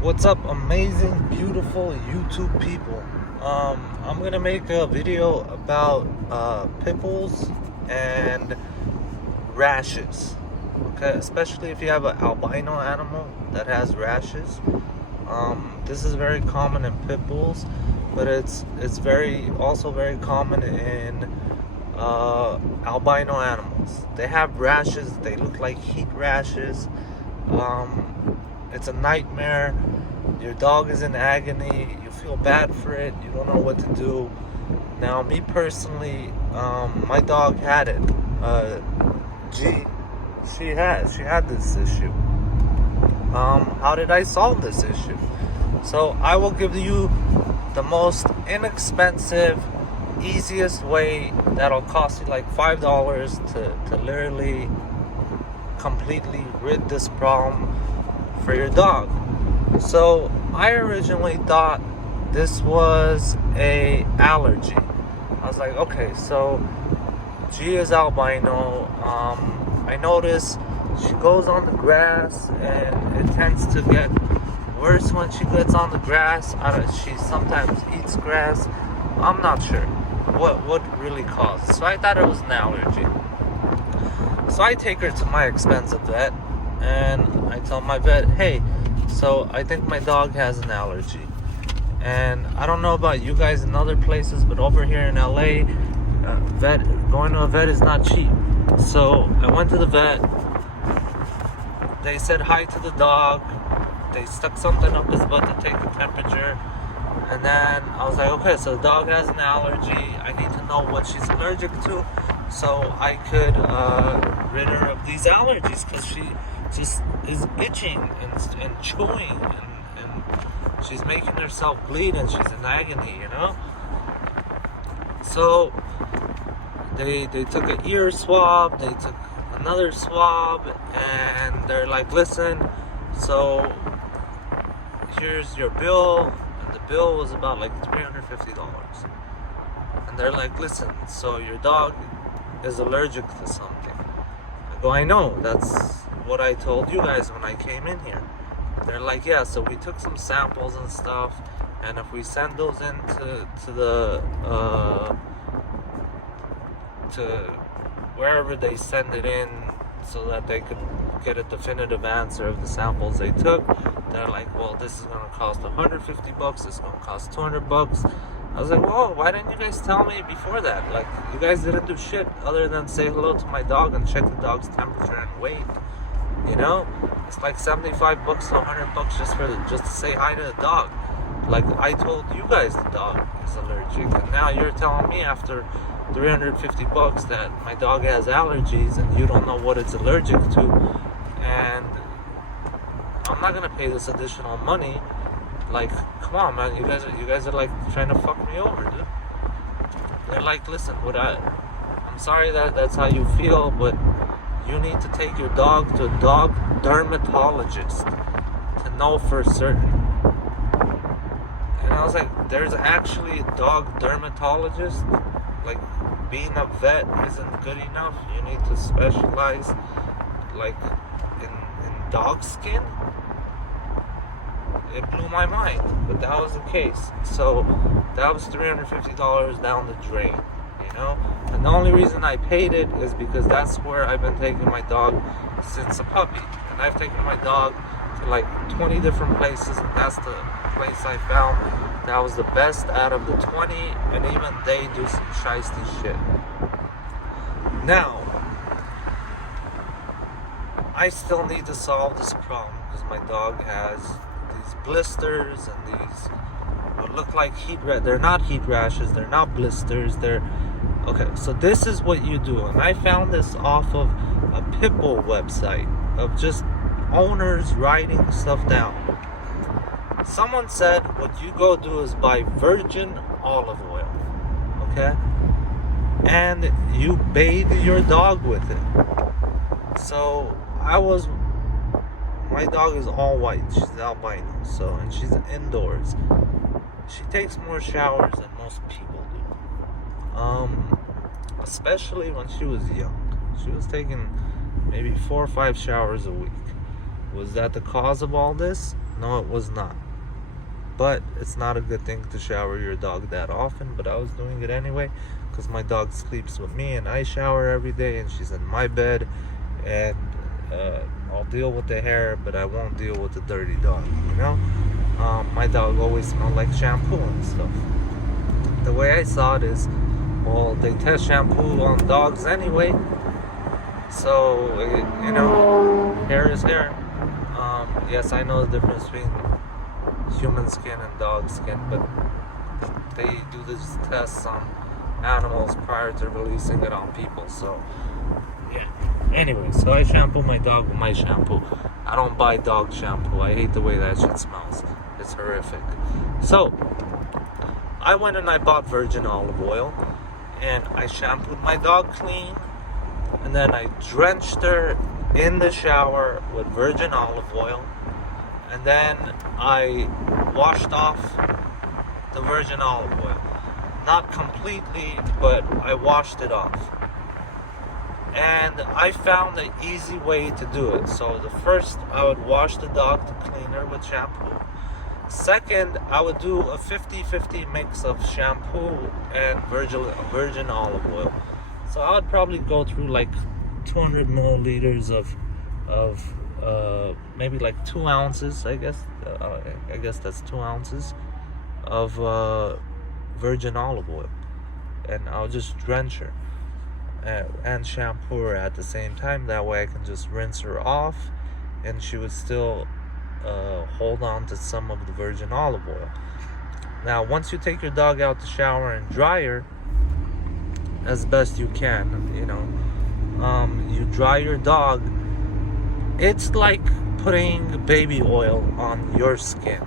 What's up, amazing, beautiful YouTube people? I'm gonna make a video about pimples and rashes. Okay, especially if you have an albino animal that has rashes. This is very common in pit bulls, but it's also very common in albino animals. They have rashes. They look like heat rashes. It's a nightmare. Your dog is in agony. You feel bad for it. You don't know what to do. Now, me personally, my dog had it. She had this issue. How did I solve this issue? So I will give you the most inexpensive, easiest way that'll cost you like $5 to literally completely rid this problem for your dog. So I originally thought this was a allergy. I was like, okay, so G is albino. I notice she goes on the grass and it tends to get worse when she gets on the grass. She sometimes eats grass. I'm not sure what really caused. So I thought it was an allergy. So I take her to my expensive vet and I tell my vet, hey, so I think my dog has an allergy. And I don't know about you guys in other places, but over here in LA, going to a vet is not cheap. So I went to the vet. They said hi to the dog. They stuck something up his butt to take the temperature. And then I was like, okay, so the dog has an allergy. I need to know what she's allergic to so I could rid her of these allergies, because she just is itching and chewing and she's making herself bleed and she's in agony, you know? So they took an ear swab, they took another swab, and they're like, listen, so here's your bill. And the bill was about like $350. And they're like, listen, so your dog is allergic to something. I go, I know, that's what I told you guys when I came in here. They're like, yeah, so we took some samples and stuff, and if we send those in to wherever they send it in so that they could get a definitive answer of the samples they took, they're like, well, this is going to cost $150, this is going to cost $200. I was like, whoa, why didn't you guys tell me before that? Like, you guys didn't do shit other than say hello to my dog and check the dog's temperature and weight. You know, it's like $75 to $100 just to say hi to the dog. Like, I told you guys the dog is allergic, and now you're telling me after $350 that my dog has allergies and you don't know what it's allergic to, and I'm not gonna pay this additional money. Like, come on, man, you guys are like trying to fuck me over, dude. They're like, listen, I'm sorry that's how you feel, but you need to take your dog to a dog dermatologist to know for certain. And I was like, there's actually a dog dermatologist? Like, being a vet isn't good enough? You need to specialize, like, in dog skin? It blew my mind, but that was the case. So that was $350 down the drain, you know? And the only reason I paid it is because that's where I've been taking my dog since a puppy. And I've taken my dog to like 20 different places, and that's the place I found that was the best out of the 20, and even they do some shiesty shit. Now, I still need to solve this problem because my dog has these blisters and these what look like they're not heat rashes, they're not blisters, okay, so this is what you do. And I found this off of a Pitbull website of just owners writing stuff down. Someone said what you go do is buy virgin olive oil, okay, and you bathe your dog with it. So my dog is all white. She's albino, and she's indoors. She takes more showers than most people do. Especially when she was young. She was taking maybe 4 or 5 showers a week. Was that the cause of all this? No, it was not. But it's not a good thing to shower your dog that often, but I was doing it anyway because my dog sleeps with me and I shower every day and she's in my bed, and I'll deal with the hair, but I won't deal with the dirty dog, you know? My dog always smelled like shampoo and stuff. The way I saw it is, well, they test shampoo on dogs anyway, so, you know, hair is hair. Yes, I know the difference between human skin and dog skin, but they do these tests on animals prior to releasing it on people, so yeah. Anyway, so I shampoo my dog with my shampoo. I don't buy dog shampoo. I hate the way that shit smells. It's horrific. So I went and I bought virgin olive oil and I shampooed my dog clean, and then I drenched her in the shower with virgin olive oil, and then I washed off the virgin olive oil. Not completely, but I washed it off. And I found an easy way to do it. So the first, I would wash the dog to clean her with shampoo. Second, I would do a 50-50 mix of shampoo and virgin olive oil. So I would probably go through like 200 milliliters of maybe like 2 ounces, I guess. I guess that's 2 ounces of virgin olive oil, and I'll just drench her and shampoo her at the same time. That way I can just rinse her off, and she would still hold on to some of the virgin olive oil. Now, once you take your dog out to shower and dry her as best you can, you know, you dry your dog. It's like putting baby oil on your skin,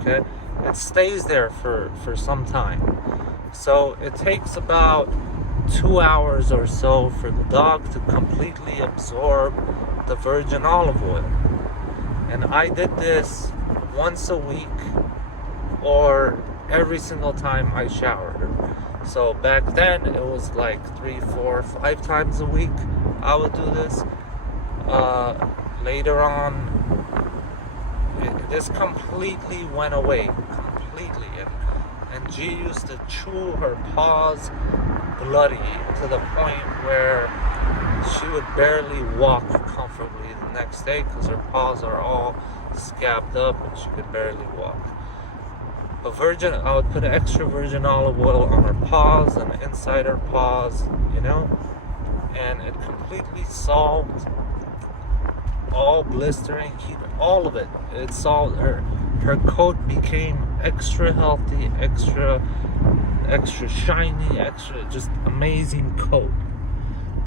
okay? It stays there for some time. So it takes about 2 hours or so for the dog to completely absorb the virgin olive oil. And I did this once a week or every single time I showered her. So back then it was like 3, 4, 5 times a week I would do this. Later on, this completely went away, completely. And G used to chew her paws bloody to the point where she would barely walk comfortably the next day because her paws are all scabbed up and she could barely walk. But I would put extra virgin olive oil on her paws and inside her paws, you know, and it completely solved all blistering, heat, all of it. It solved her coat became extra healthy, extra shiny, extra just amazing coat.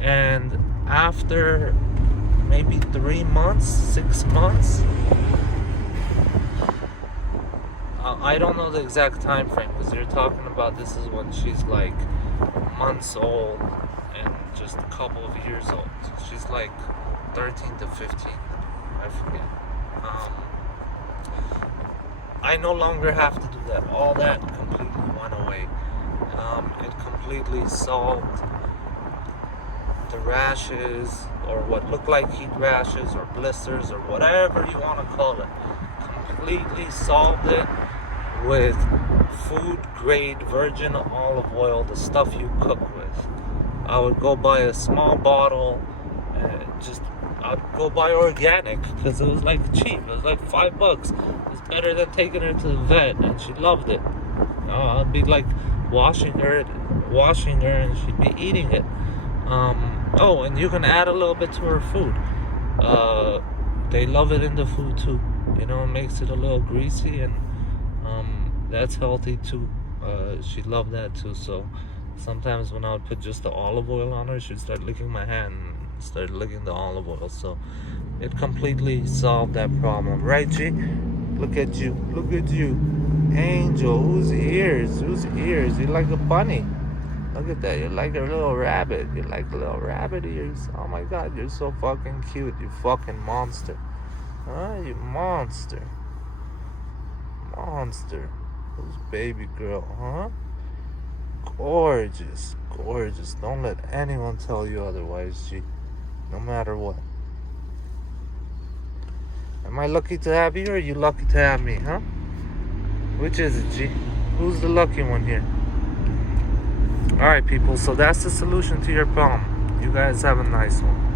And after maybe 3 months, 6 months, I don't know the exact time frame, because you're talking about this is when she's like months old and just a couple of years old. She's like 13 to 15, I forget. I no longer have to do that. All that completely went away. It completely solved the rashes, or what look like heat rashes or blisters or whatever you want to call it. Completely solved it with food grade virgin olive oil, the stuff you cook with. I would go buy a small bottle, I'd go buy organic because it was like cheap. It was like $5. It was better than taking her to the vet, and she loved it. I'd be like washing her, and she'd be eating it. Oh, and you can add a little bit to her food. They love it in the food too. You know, it makes it a little greasy, and that's healthy too. She loved that too. So sometimes when I would put just the olive oil on her, she'd start licking my hand and start licking the olive oil. So it completely solved that problem, right, G? Look at you, Angel. Whose ears? You're like a bunny. Look at that. You're like a little rabbit. You're like little rabbit ears. Oh my God, you're so fucking cute. You fucking monster. Huh? You monster. Who's baby girl, huh? Gorgeous. Don't let anyone tell you otherwise, G. No matter what. Am I lucky to have you, or are you lucky to have me, huh? Which is it, G? Who's the lucky one here? Alright, people, so that's the solution to your problem. You guys have a nice one.